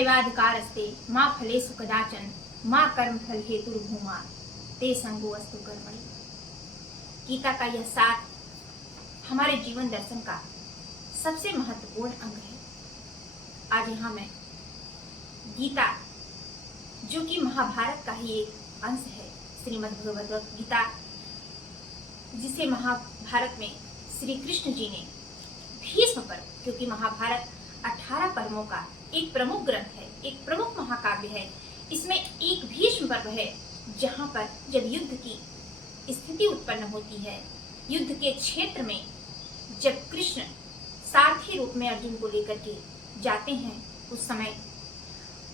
देवाधिकारस्ते माँ फलेषु कदाचन माँ कर्म फल हेतुर्भूमा ते संगो अस्तु कर्मणि। गीता का यह सार हमारे जीवन दर्शन का सबसे महत्वपूर्ण अंग है। आज यहाँ मैं गीता, जो कि महाभारत का ही एक अंश है, श्रीमद् भगवद गीता, जिसे महाभारत में श्री कृष्ण जी ने भीष्म पर्व, क्योंकि महाभारत 18 पर्वों का एक प्रमुख ग्रंथ है, एक प्रमुख महाकाव्य है, इसमें एक भीष्म पर्व है जहाँ पर जब युद्ध की स्थिति उत्पन्न होती है, युद्ध के क्षेत्र में जब कृष्ण सारथी रूप में अर्जुन को लेकर के जाते हैं, उस समय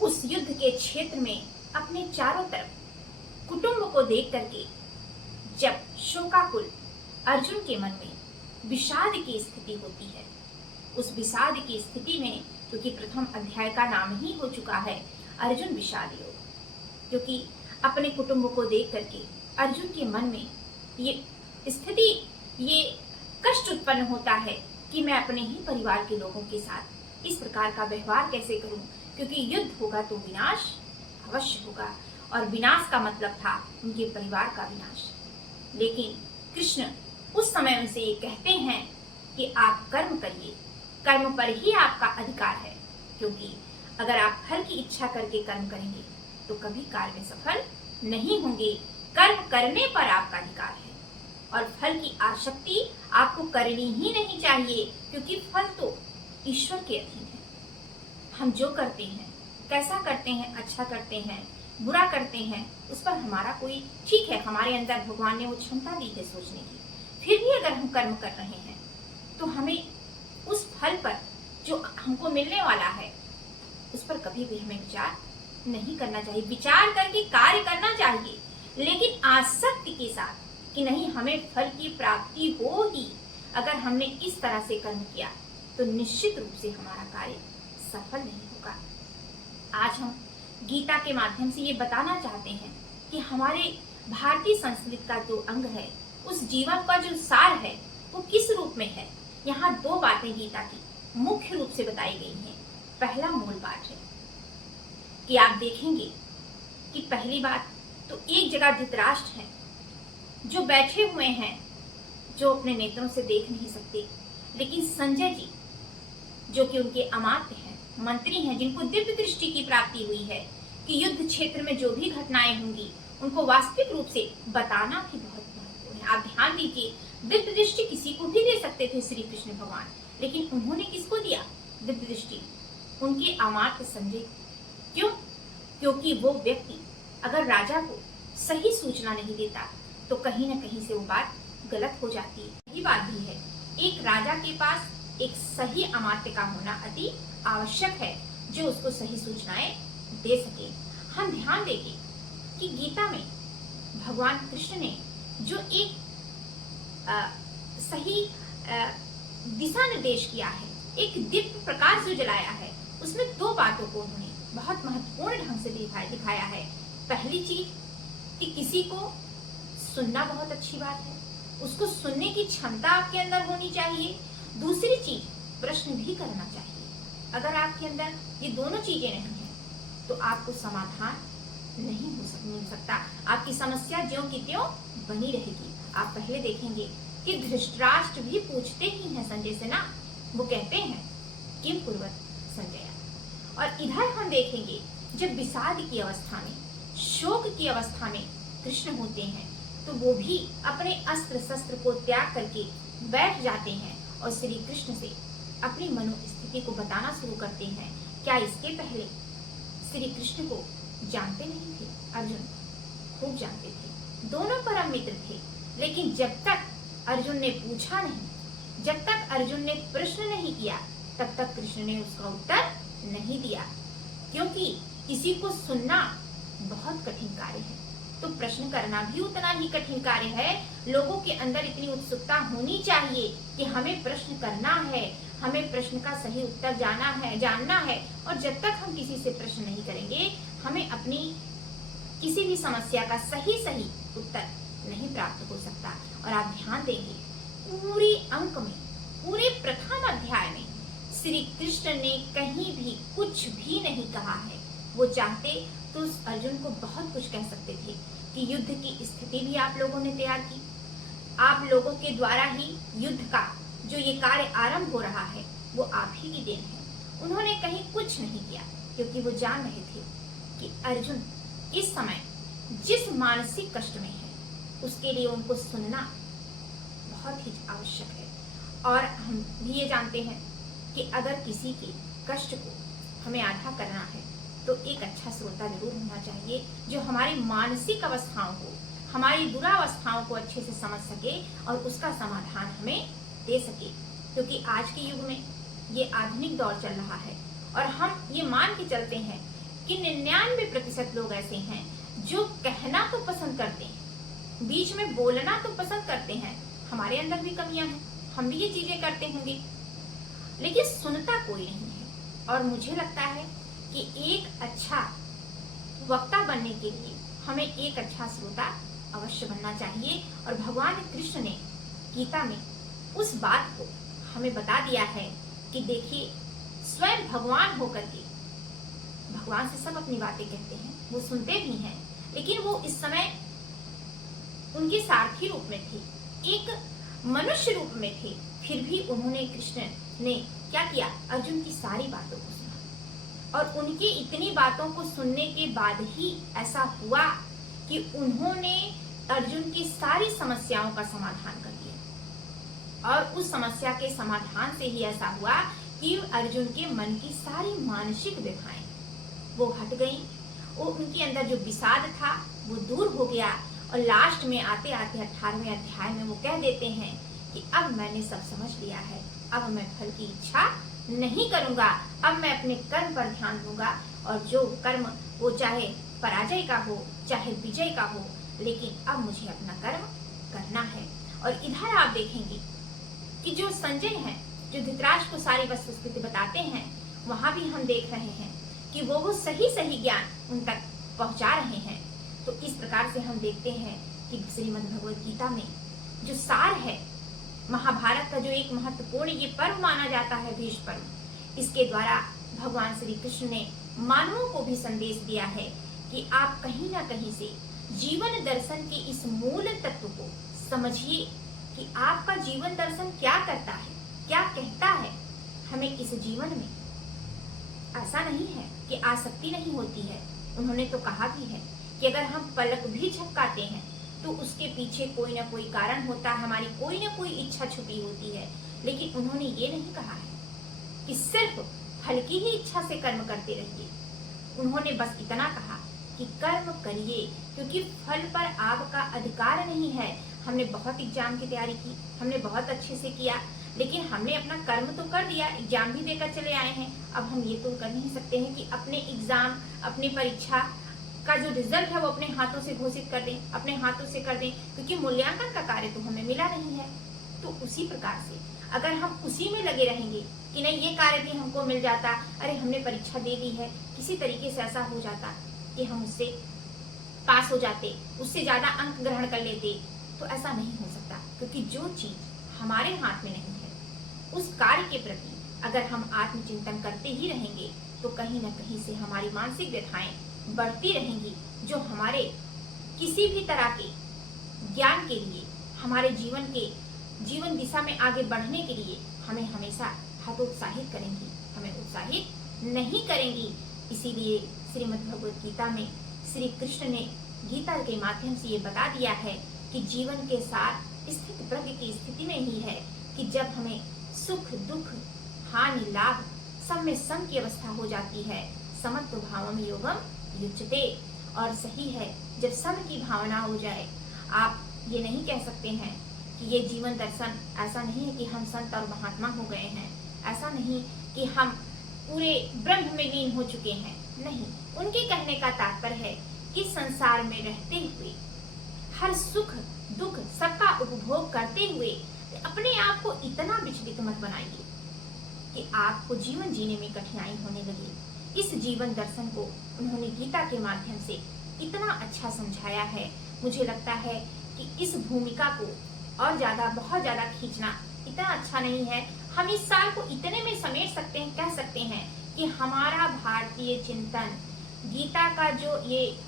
उस युद्ध के क्षेत्र में अपने चारों तरफ कुटुंब को देख करके जब शोकाकुल अर्जुन के मन में विषाद की स्थिति होती है, उस विषाद की स्थिति में, क्योंकि प्रथम अध्याय का नाम ही हो चुका है अर्जुन विषाद योग, क्योंकि अपने कुटुंब को देख करके अर्जुन के मन में ये स्थिति, ये कष्ट उत्पन्न होता है कि मैं अपने ही परिवार के लोगों के साथ इस प्रकार का व्यवहार कैसे करूं, क्योंकि युद्ध होगा तो विनाश अवश्य होगा, और विनाश का मतलब था उनके परिवार का विनाश। लेकिन कृष्ण उस समय उनसे ये कहते हैं कि आप कर्म करिए, कर्म पर ही आपका अधिकार है, क्योंकि अगर आप फल की इच्छा करके कर्म करेंगे तो कभी कार्य में सफल नहीं होंगे। कर्म करने पर आपका अधिकार है और फल की आसक्ति आपको करनी ही नहीं चाहिए, क्योंकि फल तो ईश्वर के अधीन है। हम जो करते हैं, कैसा करते हैं, अच्छा करते हैं, बुरा करते हैं, उस पर हमारा कोई, ठीक है, हमारे अंदर भगवान ने वो क्षमता दी है सोचने की, फिर भी अगर हम कर्म कर रहे हैं तो हमें उस फल पर जो हमको मिलने वाला है उस पर कभी भी हमें विचार नहीं करना चाहिए। विचार करके कार्य करना चाहिए, लेकिन आसक्ति के साथ कि नहीं हमें फल की प्राप्ति होगी। अगर हमने इस तरह से कर्म किया तो निश्चित रूप से हमारा कार्य सफल नहीं होगा। आज हम गीता के माध्यम से ये बताना चाहते हैं कि हमारे भारतीय संस्कृति का जो अंग है, उस जीवन का जो सार है, वो किस रूप में है। यहाँ दो बातें गीता की मुख्य रूप से बताई गई हैं। पहला मूल बात है कि आप देखेंगे कि पहली बात तो एक जगह धृतराष्ट्र हैं जो बैठे हुए हैं, जो अपने नेत्रों से देख नहीं सकते, लेकिन संजय जी जो कि उनके अमात्य हैं, मंत्री हैं, जिनको दिव्य दृष्टि की प्राप्ति हुई है कि युद्ध क्षेत्र में जो भी घटनाएं होंगी उनको वास्तविक रूप से बताना भी बहुत महत्वपूर्ण है। आप ध्यान दीजिए, दिव्य दृष्टि किसी को भी दे सकते थे श्री कृष्ण भगवान, लेकिन उन्होंने किसको दिया दिव्य दृष्टि? उनके अमात्य संजय। क्यों? क्योंकि वो व्यक्ति अगर राजा को सही सूचना नहीं देता तो कहीं ना कहीं से वो बात गलत हो जाती है। ये बात भी है, एक राजा के पास एक सही अमात्य का होना अति आवश्यक है, जो उसको सही सूचनाएं दे सके। हम ध्यान देंगे कि गीता में भगवान कृष्ण ने जो एक सही दिशा निर्देश किया है, एक दिव्य प्रकाश जो जलाया है, उसमें दो बातों को उन्होंने बहुत महत्वपूर्ण ढंग से दिखाया है। पहली चीज कि किसी को सुनना बहुत अच्छी बात है, उसको सुनने की क्षमता आपके अंदर होनी चाहिए। दूसरी चीज, प्रश्न भी करना चाहिए। अगर आपके अंदर ये दोनों चीजें नहीं है तो आपको समाधान नहीं मिल सकता, आपकी समस्या ज्यों की त्यों बनी रहेगी। आप पहले देखेंगे कि धृतराष्ट्र भी पूछते ही हैं संजय से ना, वो कहते हैं किम कुर्वत संजय। और इधर हम देखेंगे जब विषाद की अवस्था में, शोक की अवस्था में कृष्ण होते हैं तो वो भी अपने अस्त्र शस्त्र को त्याग करके बैठ जाते हैं और श्री कृष्ण से अपनी मनोस्थिति को बताना शुरू करते हैं। क्या इसके पहले श्री कृष्ण को जानते नहीं थे? अर्जुन खूब जानते थे, दोनों परम मित्र थे, लेकिन जब तक अर्जुन ने पूछा नहीं, जब तक अर्जुन ने प्रश्न नहीं किया, तब तक कृष्ण ने उसका उत्तर नहीं दिया। क्योंकि किसी को सुनना बहुत कठिन कार्य है, तो प्रश्न करना भी उतना ही कठिन कार्य है। लोगों के अंदर इतनी उत्सुकता होनी चाहिए कि हमें प्रश्न करना है, हमें प्रश्न का सही उत्तर जानना है। और जब तक हम किसी से प्रश्न नहीं करेंगे, हमें अपनी किसी भी समस्या का सही उत्तर नहीं प्राप्त हो सकता। और आप ध्यान देंगे पूरे अंक में, पूरे प्रथम अध्याय में श्री कृष्ण ने कहीं भी कुछ भी नहीं कहा है। वो चाहते तो उस अर्जुन को बहुत कुछ कह सकते थे कि युद्ध की स्थिति भी आप लोगों ने तैयार की, आप लोगों के द्वारा ही युद्ध का जो ये कार्य आरंभ हो रहा है वो आप ही की देन है। उन्होंने कहीं कुछ नहीं किया, क्योंकि वो जान रहे थे कि अर्जुन इस समय जिस मानसिक कष्ट में है उसके लिए उनको सुनना बहुत ही आवश्यक है। और हम भी ये जानते हैं कि अगर किसी के कष्ट को हमें आधा करना है तो एक अच्छा श्रोता जरूर होना चाहिए, जो हमारी मानसिक अवस्थाओं को, हमारी दुरावस्थाओं को अच्छे से समझ सके और उसका समाधान हमें दे सके। क्योंकि आज के युग में ये आधुनिक दौर चल रहा है और हम ये मान के चलते हैं कि 99% लोग ऐसे हैं जो कहना तो पसंद करते हैं, बीच में बोलना तो पसंद करते हैं। हमारे अंदर भी कमियां हैं, हम भी ये चीजें करते होंगे, लेकिन सुनता कोई नहीं है। और मुझे लगता है कि एक अच्छा वक्ता बनने के लिए हमें एक अच्छा श्रोता अवश्य बनना चाहिए। और भगवान कृष्ण ने गीता में उस बात को हमें बता दिया है कि देखिए, स्वयं भगवान होकर के भगवान से सब अपनी बातें कहते हैं, वो सुनते भी हैं, लेकिन वो इस समय उनके सारथी रूप में थे, एक मनुष्य रूप में थे। फिर भी उन्होंने, कृष्ण ने क्या किया, अर्जुन की सारी बातों को सुना। और उनकी इतनी बातों को सुनने के बाद ही ऐसा हुआ कि उन्होंने अर्जुन की सारी समस्याओं का समाधान कर दिया। और उस समस्या के समाधान से ही ऐसा हुआ कि अर्जुन के मन की सारी मानसिक व्यथाएं वो हट गईं। वो उनके अंदर जो विषाद था वो दूर हो गया। और लास्ट में आते आते 18वें अध्याय में वो कह देते हैं कि अब मैंने सब समझ लिया है, अब मैं फल की इच्छा नहीं करूंगा, अब मैं अपने कर्म पर ध्यान दूंगा। और जो कर्म वो चाहे पराजय का हो चाहे विजय का हो, लेकिन अब मुझे अपना कर्म करना है। और इधर आप देखेंगे कि जो संजय हैं, जो धृतराष्ट्र को सारी वस्तुस्थिति बताते हैं, वहां भी हम देख रहे हैं कि वो सही ज्ञान उन तक पहुंचा रहे हैं। तो इस प्रकार से हम देखते हैं कि श्रीमद् भगवद गीता में जो सार है, महाभारत का जो एक महत्वपूर्ण ये पर्व माना जाता है, भीष्म पर्व, इसके द्वारा भगवान श्री कृष्ण ने मानवों को भी संदेश दिया है कि आप कहीं ना कहीं से जीवन दर्शन के इस मूल तत्व को समझिए कि आपका जीवन दर्शन क्या करता है, क्या कहता है। हमें इस जीवन में ऐसा नहीं है कि आसक्ति नहीं होती है। उन्होंने तो कहा भी है कि अगर हम पलक भी झपकाते हैं तो उसके पीछे कोई ना कोई कारण होता है, हमारी कोई ना कोई इच्छा छुपी होती है। लेकिन उन्होंने ये नहीं कहा है कि सिर्फ फल की ही इच्छा से कर्म करते रहिए। उन्होंने बस इतना कहा कि कर्म करिए, क्योंकि फल पर आपका अधिकार नहीं है। हमने बहुत एग्जाम की तैयारी की, हमने बहुत अच्छे से किया, लेकिन हमने अपना कर्म तो कर दिया, एग्जाम भी देकर चले आए हैं। अब हम ये तो कर नहीं सकते हैं कि अपने एग्जाम, अपनी परीक्षा का जो रिजल्ट है वो अपने हाथों से घोषित कर दें, अपने हाथों से कर दें, क्योंकि मूल्यांकन का कार्य तो हमें मिला नहीं है। तो उसी प्रकार से अगर हम उसी में लगे रहेंगे कि नहीं ये कार्य भी हमको मिल जाता, अरे हमने परीक्षा दे दी है, किसी तरीके से ऐसा हो जाता कि हम उससे पास हो जाते, उससे ज्यादा अंक ग्रहण कर लेते, तो ऐसा नहीं हो सकता। क्योंकि जो चीज हमारे हाथ में नहीं है, उस कार्य के प्रति अगर हम आत्मचिंतन करते ही रहेंगे तो कहीं न कहीं से हमारी मानसिक व्यथाएं बढ़ती रहेंगी, जो हमारे किसी भी तरह के ज्ञान के लिए, हमारे जीवन दिशा में आगे बढ़ने के लिए हमें हमेशा हतोत्साहित करेंगी, हमें उत्साहित नहीं करेंगी। इसीलिए श्रीमद् भगवद गीता में श्री कृष्ण ने गीता के माध्यम से ये बता दिया है कि जीवन के साथ स्थित प्रज्ञ की स्थिति में ही है कि जब हमें सुख दुख हानि लाभ सब में सम की अवस्था हो जाती है, समत्व भावम योगम युज्यते। और सही है, जब सम की भावना हो जाए, आप ये नहीं कह सकते हैं कि ये जीवन दर्शन ऐसा नहीं है कि हम संत और महात्मा हो गए हैं, ऐसा नहीं कि हम पूरे ब्रह्म में लीन हो चुके हैं। नहीं, उनके कहने का तात्पर्य है कि संसार में रहते हुए हर सुख दुख सबका उपभोग करते हुए अपने आप को इतना विचलित मत बनाइए कि आपको जीवन जीने में कठिनाई होने लगे। इस जीवन दर्शन को उन्होंने गीता के माध्यम से इतना अच्छा समझाया है। मुझे लगता है कि इस भूमिका को और ज्यादा बहुत ज्यादा खींचना इतना अच्छा नहीं है। हम इस साल को इतने में समेट सकते हैं, कह सकते हैं कि हमारा भारतीय चिंतन, गीता का जो ये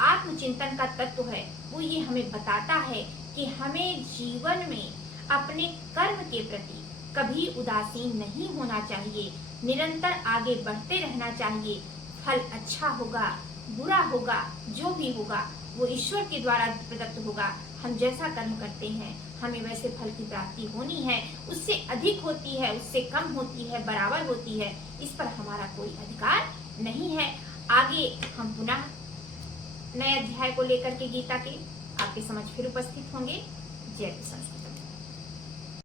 आत्मचिंतन का तत्व है, वो ये हमें बताता है कि हमें जीवन में अपने कर्म के प्रति कभी उदासीन नहीं होना चाहिए, निरंतर आगे बढ़ते रहना चाहिए। फल अच्छा होगा, बुरा होगा, जो भी होगा वो ईश्वर के द्वारा प्रदत्त होगा। हम जैसा कर्म करते हैं हमें वैसे फल की प्राप्ति होनी है। उससे अधिक होती है, उससे कम होती है, बराबर होती है, इस पर हमारा कोई अधिकार नहीं है। आगे हम पुनः नए अध्याय को लेकर के गीता के आपके समझ फिर उपस्थित होंगे। जय कृष्ण।